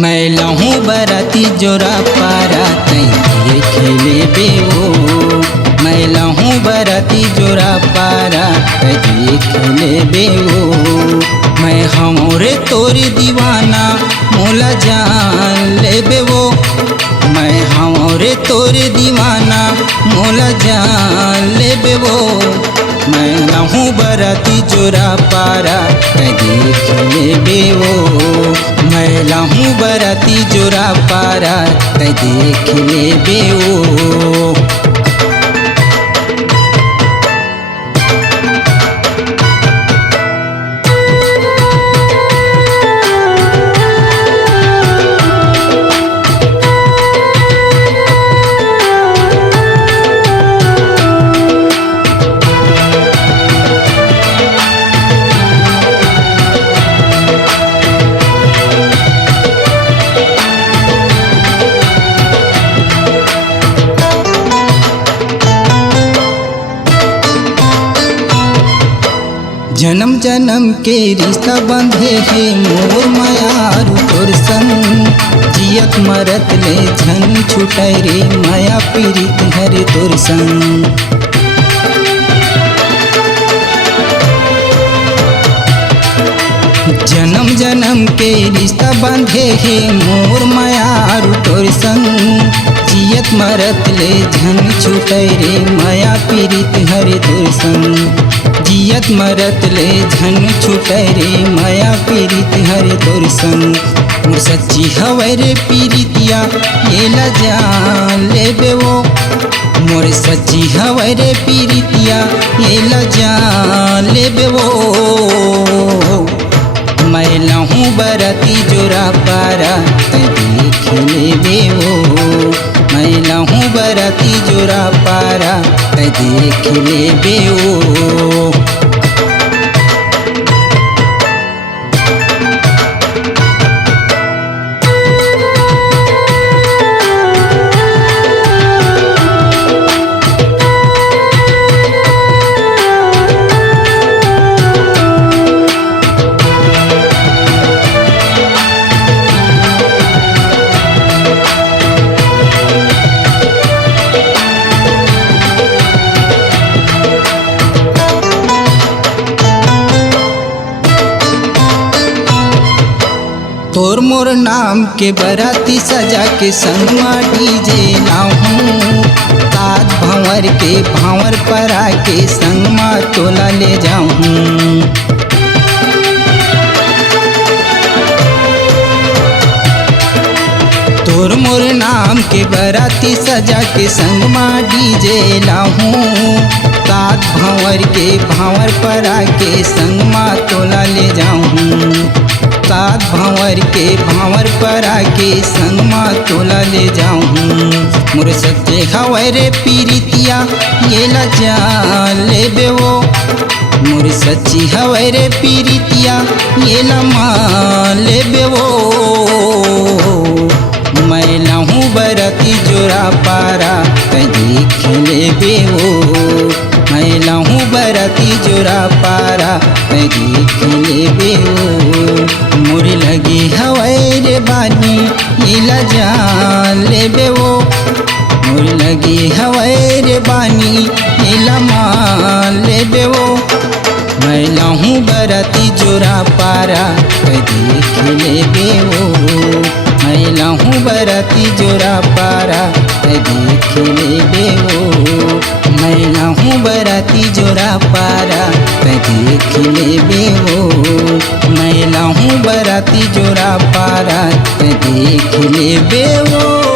मैं लहूँ बराती जोरा पारा तई देख लेबे वो। मैं लहूँ बराती जोरा पारा तई देख लेबे वो। मैं हमरे तोरी दीवाना मोला जान लेबे वो। मैं हमरे तोरे दीवाना मोला जान लेबे वो। मैं लहूँ बराती जोरा पारा तई देख लेबे वो। मैं लहूँ बराती जोरा पारा तई देख लेबे वो। जन्म जन्म के रिश्ता बंधे है मोर मायारू तोर संग। जियत मरत ले झन छुटाई रे माया पीड़ित हरे तोर संग। जन्म जन्म के रिश्ता बंधे है मोर मायारू तोर संग। जियत मरत ले झन छुटाई रे माया पीड़ित हरे तोर संग। जियत मरत ले झन छुटै रे माया पीड़ित हरे तोर संग। मोर सच्ची हवै रे पीड़ितिया ये ला जान लेबे वो। मोर सच्ची हवै रे पीड़ितिया ये ला जान लेबे वो। मैं लहूँ बराती जोरा पारा तई देख लेबे वो। मैं लहूँ बराती जोरा पारा तई देख लेबे वो। तोर मोर नाम के बराती सजा के संगमा डीजे लाऊं। तात भंवर के भावर परा के संगमा तोला ले जाऊं। तोर मोर नाम के बराती सजा के संगमा डीजे लाऊं। तात भंवर के भावर परा के संगमा तोला ले जाऊं। तात भंवर के भावर परा के संगमा तोला ले जाऊं। मोर सच्चे हवै रे पीड़ितिया ये ला जान लेबे वो। मोर सच्ची हवै रे पीड़ितिया ये ला मान लेबे वो। मैं लहूँ बराती जोरा पारा तई देख लेबे वो। मैं लहूँ बराती जोरा पारा तई देख लेबे वो। मोर लगे हवै रे बानी ये ला जान लेबे वो। मोर लगे हवै रे बानी ये ला मान लेबे वो। मैं लहूँ बराती जोरा पारा तई देख लेबे वो। मैं लहूँ बराती जोरा पारा तई देख लेबे वो। मैं लहूँ बराती जोरा पारा तई देख लेबे वो। मैं लहूँ बराती जोरा पारा तई देख लेबे वो।